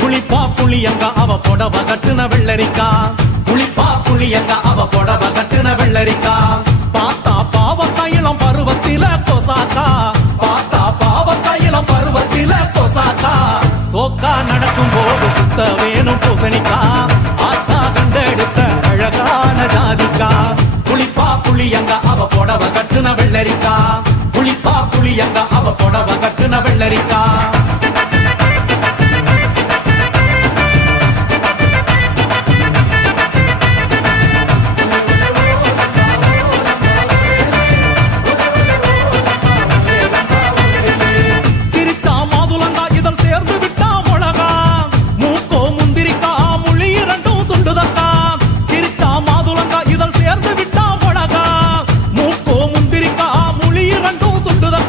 புளிப்பா புளியங்க அவ புடவ கட்டுன வெள்ளரிக்கா. புளிப்பா புளியங்க அவ புடவ கட்டுன வெள்ளரிக்கா. பார்த்தா பாவக்காயிலம் பருவத்தில கொசாக்கா. பார்த்தா பாவக்காயிலம் பருவத்தில கொசாக்கா. சோக்கா நடக்கும் போது சுத்த வேணும் பூசணிக்கா. ஆத்தா கண்டெடுத்த அழகான ஜாதிக்கா. புளிப்பா புளியங்க அவ புடவ கட்டுன வெள்ளரிக்கா. புளிப்பா புளியங்க அவ புடவ கட்டுன வெள்ளரிக்கா.